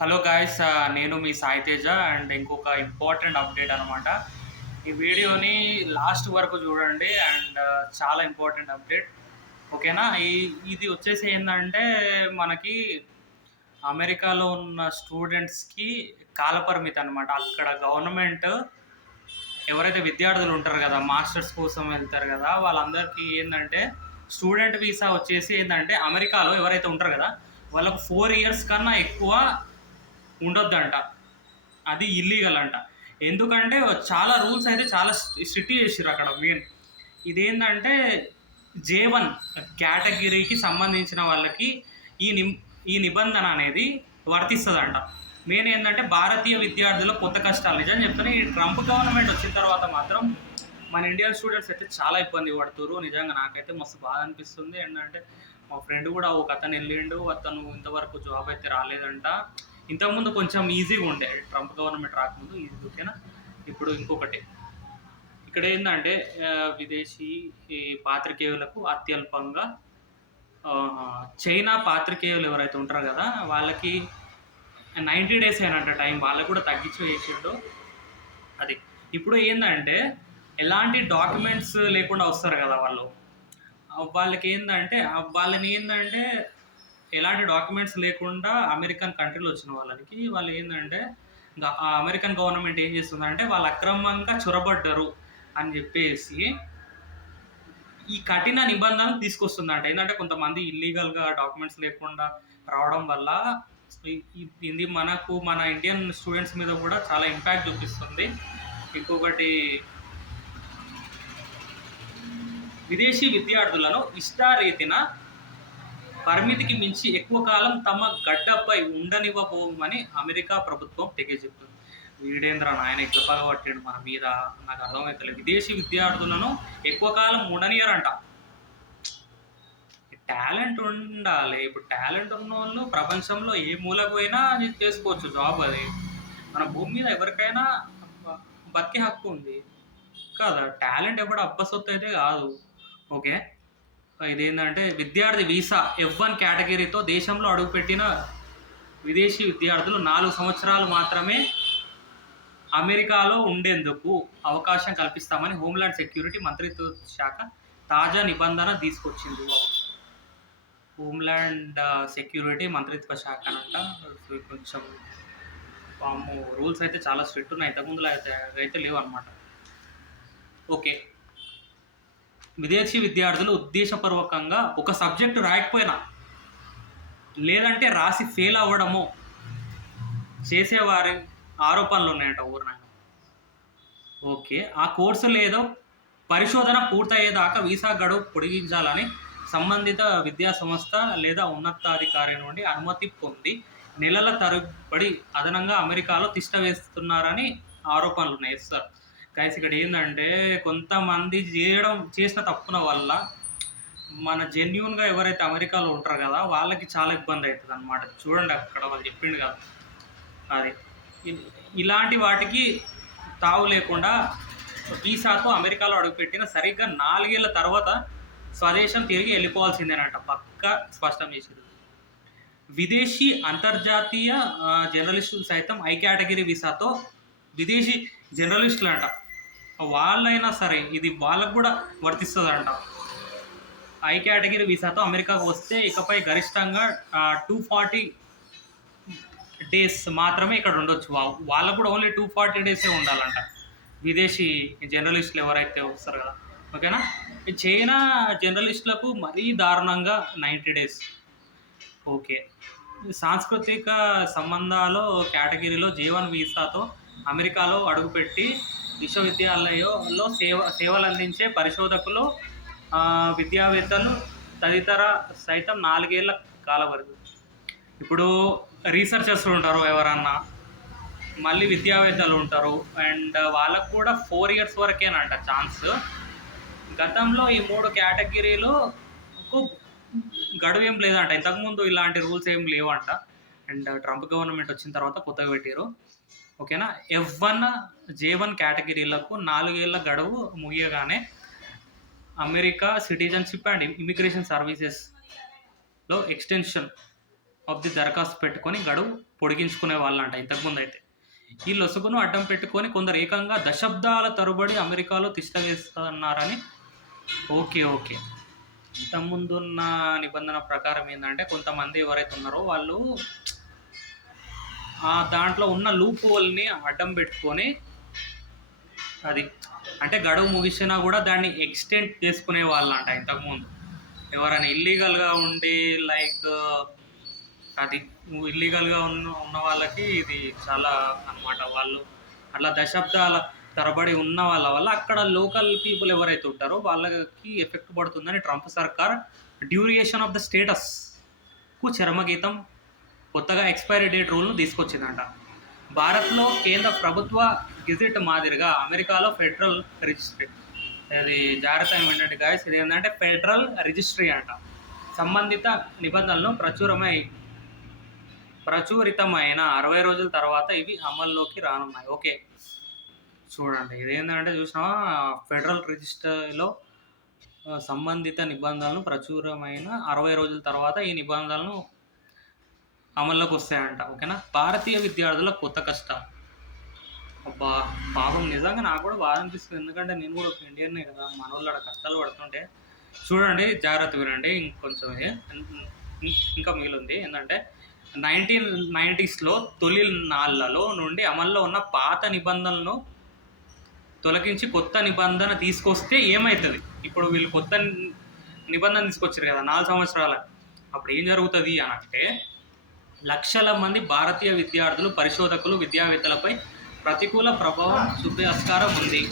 Hello guys, నేను మీ Sai Teja and ఇంకొక important update అనమాట. ఈ వీడియోని లాస్ట్ వరకు చూడండి అండ్ చాలా ఇంపార్టెంట్ అప్డేట్. ఓకేనా? ఇది వచ్చేసి ఏంటంటే మనకి అమెరికాలో ఉన్న స్టూడెంట్స్కి కాలపరిమితి అనమాట. అక్కడ గవర్నమెంట్ ఎవరైతే విద్యార్థులు ఉంటారు కదా, మాస్టర్స్ కోసం వెళ్తారు కదా, వాళ్ళందరికీ ఏంటంటే స్టూడెంట్ వీసా వచ్చేసి ఏంటంటే అమెరికాలో ఎవరైతే ఉంటారు కదా వాళ్ళకు 4 years కన్నా ఎక్కువ ఉండొద్దంట. అది ఇల్లీగల్ అంట. ఎందుకంటే చాలా రూల్స్ అయితే చాలా స్ట్రిక్ట్ చేసిర్రు అక్కడ. మెయిన్ ఇదేంటంటే J1 కేటగిరీకి సంబంధించిన వాళ్ళకి ఈ ని ఈ నిబంధన అనేది వర్తిస్తుందంట. మెయిన్ ఏంటంటే భారతీయ విద్యార్థుల కొత్త కష్టాలు. నిజం చెప్తాను, ఈ ట్రంప్ గవర్నమెంట్ వచ్చిన తర్వాత మాత్రం మన ఇండియన్ స్టూడెంట్స్ అయితే చాలా ఇబ్బంది పడుతున్నారు. నిజంగా నాకైతే మస్తు బాధ అనిపిస్తుంది. ఏంటంటే మా ఫ్రెండ్ కూడా ఒక అతను వెళ్ళిండు, అతను ఇంతవరకు జాబ్ అయితే రాలేదంట. ఇంతకుముందు కొంచెం ఈజీగా ఉండే ట్రంప్ గవర్నమెంట్ రాకముందు ఈజీ. ఓకేనా? ఇప్పుడు ఇంకొకటి ఇక్కడ ఏంటంటే విదేశీ ఈ పాత్రికేయులకు అత్యల్పంగా చైనా పాత్రికేయులు ఎవరైతే ఉంటారో కదా వాళ్ళకి 90 days అయినంట టైం. వాళ్ళకు కూడా తగ్గించి వేసిండు. అది ఇప్పుడు ఏంటంటే ఎలాంటి డాక్యుమెంట్స్ లేకుండా వస్తారు కదా వాళ్ళు. వాళ్ళని ఏంటంటే ఎలాంటి డాక్యుమెంట్స్ లేకుండా అమెరికన్ కంట్రీలో వచ్చిన వాళ్ళకి వాళ్ళు ఏంటంటే ఆ అమెరికన్ గవర్నమెంట్ ఏం చేస్తుందంటే వాళ్ళు అక్రమంగా చొరబడ్డరు అని చెప్పేసి ఈ కఠిన నిబంధనలు తీసుకొస్తుందంట. ఏంటంటే కొంతమంది ఇల్లీగల్గా డాక్యుమెంట్స్ లేకుండా రావడం వల్ల ఇది మన ఇండియన్ స్టూడెంట్స్ మీద కూడా చాలా ఇంపాక్ట్ చూపిస్తుంది. ఇంకొకటి విదేశీ విద్యార్థులను ఇష్టారీతిన పరిమితికి మించి ఎక్కువ కాలం తమ గడ్డపై ఉండనివ్వబోమని అమెరికా ప్రభుత్వం చెప్తుంది. వీడేంద్ర నాయన ఇట్లా పగబట్టాడు మన మీద, నాకు అర్థమవుతలేదు. విదేశీ విద్యార్థులను ఎక్కువ కాలం ఉండనియరంట. టాలెంట్ ఉండాలి. ఇప్పుడు టాలెంట్ ఉన్న వాళ్ళు ప్రపంచంలో ఏ మూలకు పోయినా చేసుకోవచ్చు జాబ్. అది మన భూమి మీద ఎవరికైనా బతికే హక్కు ఉంది కదా. టాలెంట్ ఎప్పుడు అబ్బసొత్తు అయితే కాదు. ఓకే, ఇదేంటంటే విద్యార్థి వీసా F1 కేటగిరీతో దేశంలో అడుగుపెట్టిన విదేశీ విద్యార్థులు 4 సంవత్సరాలు మాత్రమే అమెరికాలో ఉండేందుకు అవకాశం కల్పిస్తామని హోంల్యాండ్ సెక్యూరిటీ మంత్రిత్వ శాఖ తాజా నిబంధన తీసుకొచ్చింది. హోంల్యాండ్ సెక్యూరిటీ మంత్రిత్వ శాఖ అంట. కొంచెం రూల్స్ అయితే చాలా స్ట్రిక్ట్ ఉన్నాయి. ఇంతకుముందులో అయితే లేవు అనమాట. ఓకే, విదేశీ విద్యార్థులు ఉద్దేశపూర్వకంగా ఒక సబ్జెక్టు రాయకపోయినా లేదంటే రాసి ఫెయిల్ అవ్వడము చేసేవారి ఆరోపణలు ఉన్నాయంట ఊరినాయన. ఓకే, ఆ కోర్సు లేదో పరిశోధన పూర్తయ్యేదాకా వీసా గడువు పొడిగించాలని సంబంధిత విద్యా సంస్థ లేదా ఉన్నతాధికారి నుండి అనుమతి పొంది నెలల తరబడి అదనంగా అమెరికాలో తిష్ట వేస్తున్నారని ఆరోపణలు ఉన్నాయి. సార్ గైస్, ఇక్కడ ఏంటంటే కొంతమంది చేసిన తప్పున వల్ల మన జెన్యున్గా ఎవరైతే అమెరికాలో ఉంటారు కదా వాళ్ళకి చాలా ఇబ్బంది అవుతుంది అనమాట. చూడండి అక్కడ వాళ్ళు చెప్పిండు కదా, అది ఇలాంటి వాటికి తావు లేకుండా వీసాతో అమెరికాలో అడుగుపెట్టిన సరిగ్గా 4 ఏళ్ల తర్వాత స్వదేశం తిరిగి వెళ్ళిపోవాల్సిందేనంట. పక్కా స్పష్టం చేసింది. విదేశీ అంతర్జాతీయ జర్నలిస్టులు సైతం ఐ కేటగిరీ వీసాతో విదేశీ జర్నలిస్టులు అంట వాళ్ళైనా సరే ఇది వాళ్ళకు కూడా వర్తిస్తుందంట. ఐ కేటగిరీ వీసాతో అమెరికాకు వస్తే ఇకపై గరిష్టంగా 240 days మాత్రమే ఇక్కడ ఉండొచ్చు. వాళ్ళకు కూడా ఓన్లీ 240 days ఉండాలంట విదేశీ జర్నలిస్టులు ఎవరైతే వస్తారు కదా. ఓకేనా? చైనా జర్నలిస్టులకు మరీ దారుణంగా 90 days. ఓకే, సాంస్కృతిక సంబంధాలు కేటగిరీలో J1 వీసాతో అమెరికాలో అడుగుపెట్టి విశ్వవిద్యాలయంలో సేవలు అందించే పరిశోధకులు, విద్యావేత్తలు తదితర సైతం 4 ఏళ్ల కాల వరకు. ఇప్పుడు రీసెర్చర్స్ ఉంటారు ఎవరన్నా, మళ్ళీ విద్యావేత్తలు ఉంటారు అండ్ వాళ్ళకు కూడా 4 years వరకేనంట ఛాన్స్. గతంలో ఈ 3 కేటగిరీలు గడువు ఏం లేదంట. ఇంతకుముందు ఇలాంటి రూల్స్ ఏం లేవంట. అండ్ ట్రంప్ గవర్నమెంట్ వచ్చిన తర్వాత కొత్తగా పెట్టారు. ఓకేనా? F1 J1 కేటగిరీలకు 4 ఏళ్ల గడువు ముగియగానే అమెరికా సిటిజన్షిప్ అండ్ ఇమిగ్రేషన్ సర్వీసెస్లో ఎక్స్టెన్షన్ ఆఫ్ ది దరఖాస్తు పెట్టుకొని గడువు పొడిగించుకునే వాళ్ళంట ఇంతకుముందు అయితే. ఈ లొసుగును అడ్డం పెట్టుకొని కొందరు ఏకంగా దశాబ్దాల తరబడి అమెరికాలో తిష్ట వేస్తున్నారని. Okay, okay. ఇంతకుముందున్న నిబంధన ప్రకారం ఏంటంటే కొంతమంది ఎవరైతే ఉన్నారో వాళ్ళు దాంట్లో ఉన్న లూప్ హోల్ని అడ్డం పెట్టుకొని అది అంటే గడువు ముగిసినా కూడా దాన్ని ఎక్స్టెండ్ చేసుకునే వాళ్ళంట ఇంతకుముందు. ఎవరైనా ఇల్లీగల్గా ఉండి లైక్ అది ఇల్లీగల్గా ఉన్న వాళ్ళకి ఇది చాలా అనమాట. వాళ్ళు అట్లా దశాబ్దాల తరబడి ఉన్న వాళ్ళ వల్ల అక్కడ లోకల్ పీపుల్ ఎవరైతే ఉంటారో వాళ్ళకి ఎఫెక్ట్ పడుతుందని ట్రంప్ సర్కార్ డ్యూరియేషన్ ఆఫ్ ద స్టేటస్కు చరమగీతం కొత్తగా ఎక్స్పైరీ డేట్ రూల్ను తీసుకొచ్చిందంట. భారత్లో కేంద్ర ప్రభుత్వ గెజిట్ మాదిరిగా అమెరికాలో ఫెడరల్ రిజిస్ట్రీ, అది జాగ్రత్త ఏంటంటే గాయస్, ఇది ఏంటంటే ఫెడరల్ రిజిస్ట్రీ అంట. సంబంధిత నిబంధనలు ప్రచురితమైన 60 రోజుల తర్వాత ఇవి అమల్లోకి రానున్నాయి. ఓకే, చూడండి ఇదేంటంటే చూసినావా, ఫెడరల్ రిజిస్టర్లో సంబంధిత నిబంధనలు ప్రచురమైన 60 రోజుల తర్వాత ఈ నిబంధనలు అమల్లోకి వస్తాయంట. ఓకేనా. భారతీయ విద్యార్థుల కొత్త కష్టం. అబ్బా పాపం, నిజంగా నాకు కూడా బాధ అనిపిస్తుంది. ఎందుకంటే నేను కూడా ఒక ఇండియన్నే కదా, మన వాళ్ళు అక్కడ కష్టాలు పడుతుంటే. చూడండి, జాగ్రత్త వినండి ఇంకొంచెం. ఇంకా మిగిలింది ఏంటంటే 1990స్లో తొలి నాళ్లలో నుండి అమల్లో ఉన్న పాత నిబంధనలను తొలగించి కొత్త నిబంధన తీసుకొస్తే ఏమవుతుంది? ఇప్పుడు వీళ్ళు కొత్త నిబంధన తీసుకొచ్చారు కదా 4 సంవత్సరాల, అప్పుడు ఏం జరుగుతుంది అని అంటే లక్షల మంది భారతీయ విద్యార్థులు, పరిశోధకులు, విద్యావేత్తలపై ప్రతికూల ప్రభావం చూపే ఆస్కారం ఉంది.